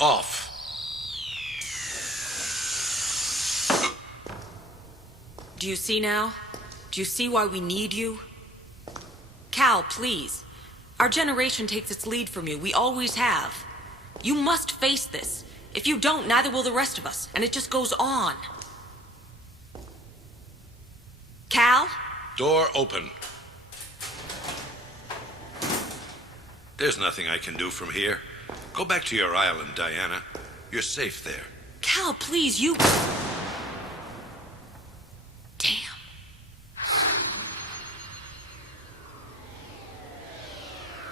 Off. Do you see now? Do you see why we need you? Cal, please. Our generation takes its lead from you. We always have. You must face this. If you don't, neither will the rest of us. And it just goes on. Cal? Door open. There's nothing I can do from here. Go back to your island, Diana. You're safe there. Cal, please, you... Damn.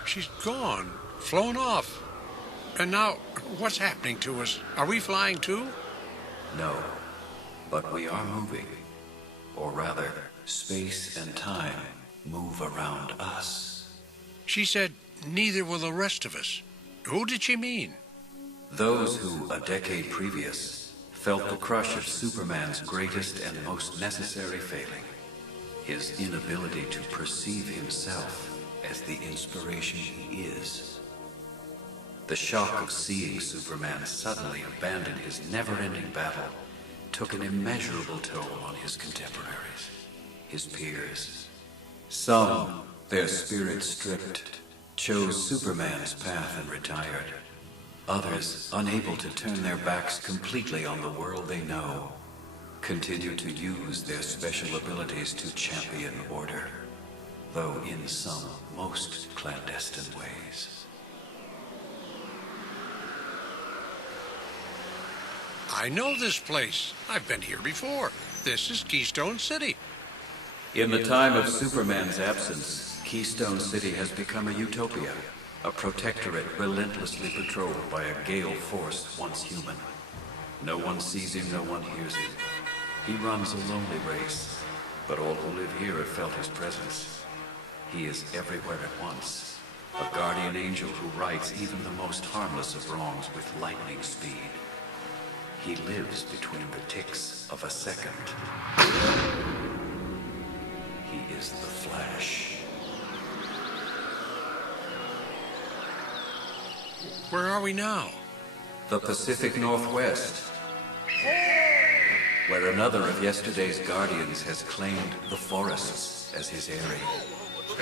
She's gone. Flown off. And now, what's happening to us? Are we flying too? No, but we are moving. Or rather, space and time move around us. She said, neither will the rest of us. Who did she mean? Those who, a decade previous, felt the crush of Superman's greatest and most necessary failing. His inability to perceive himself as the inspiration he is. The shock of seeing Superman suddenly abandon his never-ending battle took an immeasurable toll on his contemporaries, his peers. Some, their spirits stripped, chose Superman's path and retired. Others, unable to turn their backs completely on the world they know, continue to use their special abilities to champion order, though in some most clandestine ways. I know this place. I've been here before. This is Keystone City. In the time of Superman's absence, Keystone City has become a utopia, a protectorate relentlessly patrolled by a gale force once human. No one sees him, no one hears him. He runs a lonely race, but all who live here have felt his presence. He is everywhere at once, a guardian angel who rights even the most harmless of wrongs with lightning speed. He lives between the ticks of a second. He is the Flash. Where are we now? The Pacific Northwest, where another of yesterday's guardians has claimed the forests as his area. Look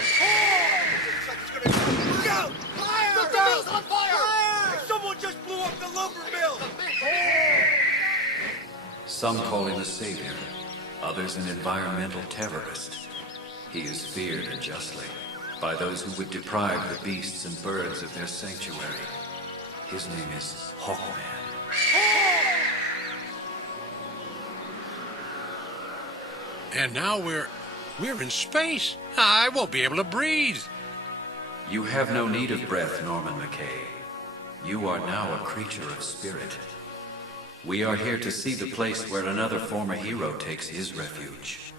out! Fire! The mill's on fire! Someone just blew up the lumber mill! Some call him a savior, others an environmental terrorist. He is feared justly by those who would deprive the beasts and birds of their sanctuary. His name is Hawkman. And now we're in space. I won't be able to breathe. You have no need of breath, Norman McKay. You are now a creature of spirit. We are here to see the place where another former hero takes his refuge.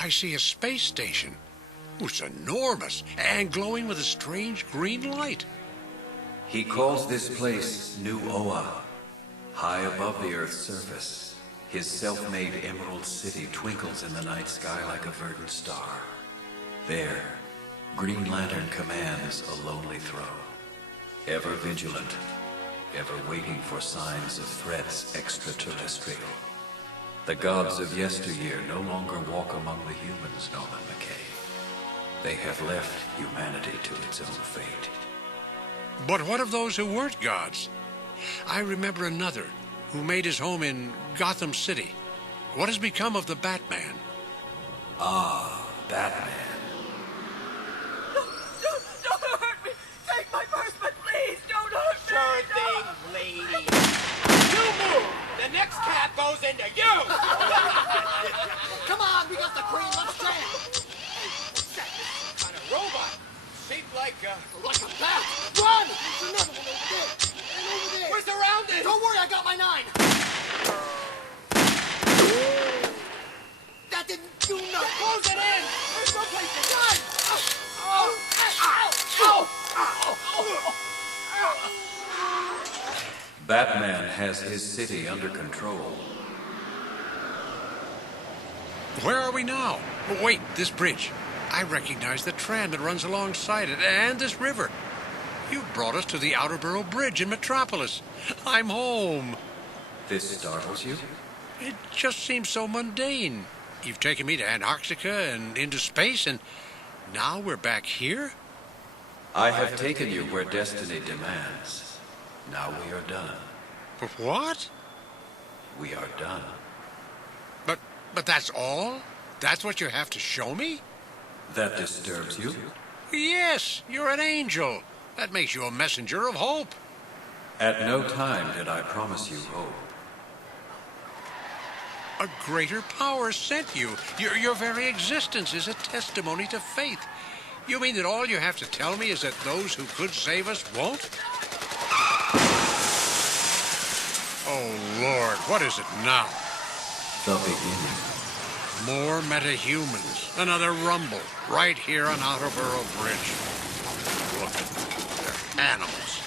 I see a space station. It's enormous and glowing with a strange green light. He calls this place New Oa. High above the Earth's surface, his self-made Emerald City twinkles in the night sky like a verdant star. There, Green Lantern commands a lonely throne, ever vigilant, ever waiting for signs of threats extraterrestrial. The gods of yesteryear no longer walk among the humans, Norman McKay. They have left humanity to its own fate. But what of those who weren't gods? I remember another who made his home in Gotham City. What has become of the Batman? Ah, Batman. Don't hurt me! Take my purse, but please don't hurt me! Sure thing, lady. You move! The next cab goes into you! Come on, we got the queen, let's jam! What's that? Kind of robot. Shaped like a bat. Run! There's another one over there. And over there. We're surrounded! Don't worry, I got my 9. That didn't do nothing. Close it in! There's no place to run! Ow! Ow! Ow! Batman has his city under control. Where are we now? Oh, wait, this bridge. I recognize the tram that runs alongside it, and this river. You brought us to the Outerborough Bridge in Metropolis. I'm home. This startles you? It just seems so mundane. You've taken me to Antarctica and into space, and now we're back here? I have taken you where destiny demands. Now we are done. But what? We are done. But that's all? That's what you have to show me? That disturbs you? Yes, you're an angel. That makes you a messenger of hope. At no time did I promise you hope. A greater power sent you. Your very existence is a testimony to faith. You mean that all you have to tell me is that those who could save us won't? Oh, Lord, what is it now? The beginning. More metahumans. Another rumble. Right here on Outerborough Bridge. Look at them. They're animals.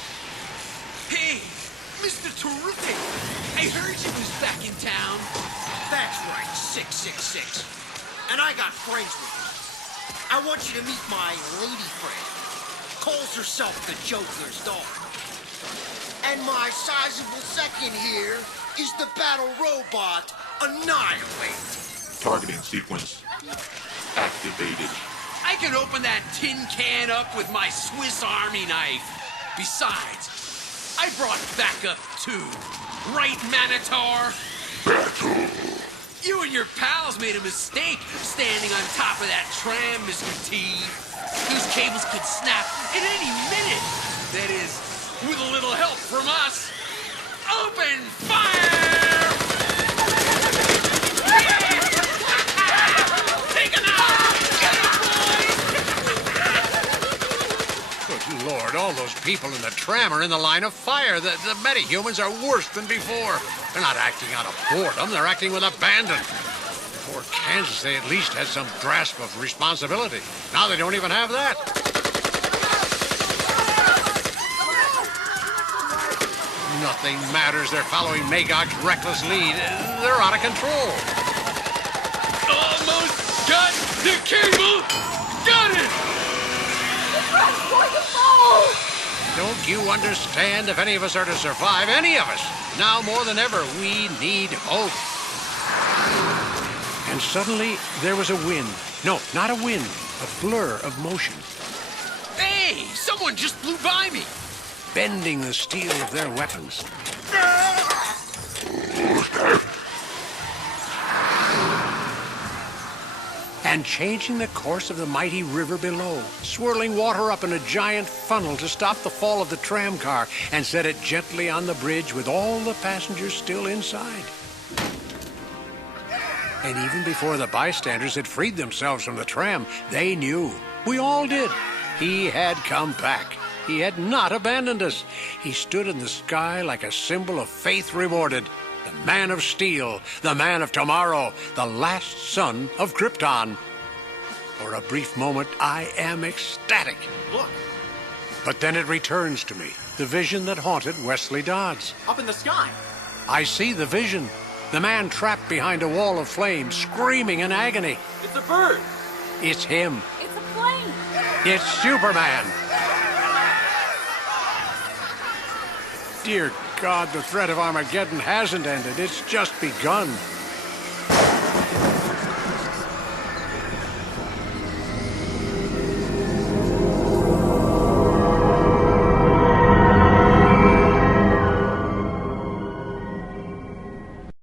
Hey, Mr. Terrific. I heard you was back in town. That's right, 666. And I got friends with you. I want you to meet my lady friend. Calls herself the Joker's daughter. And my sizable second here is the battle robot Annihilate. Targeting sequence activated. I can open that tin can up with my Swiss Army knife. Besides, I brought backup too. Right, Manitar? Battle. You and your pals made a mistake standing on top of that tram, Mr. T. These cables could snap at any minute. That is, with a little help from us. Open fire! Take him out! Get him, boys! Good Lord, all those people in the tram are in the line of fire. The metahumans are worse than before. They're not acting out of boredom, they're acting with abandon. Poor Kansas, they at least had some grasp of responsibility. Now they don't even have that. Nothing matters. They're following Magog's reckless lead. They're out of control. Almost got the cable! Got it! Don't you understand? If any of us are to survive, any of us, now more than ever, we need hope. And suddenly, there was a wind. No, not a wind. A blur of motion. Hey, someone just blew by me. Bending the steel of their weapons. And changing the course of the mighty river below, swirling water up in a giant funnel to stop the fall of the tram car and set it gently on the bridge with all the passengers still inside. And even before the bystanders had freed themselves from the tram, they knew. We all did. He had come back. He had not abandoned us. He stood in the sky like a symbol of faith rewarded. The man of steel, the man of tomorrow, the last son of Krypton. For a brief moment, I am ecstatic. Look, But then it returns to me, the vision that haunted Wesley Dodds. up in the sky. I see the vision, the man trapped behind a wall of flame, screaming in agony. It's a bird. It's him. It's a plane. It's Superman. Dear God, the threat of Armageddon hasn't ended. It's just begun.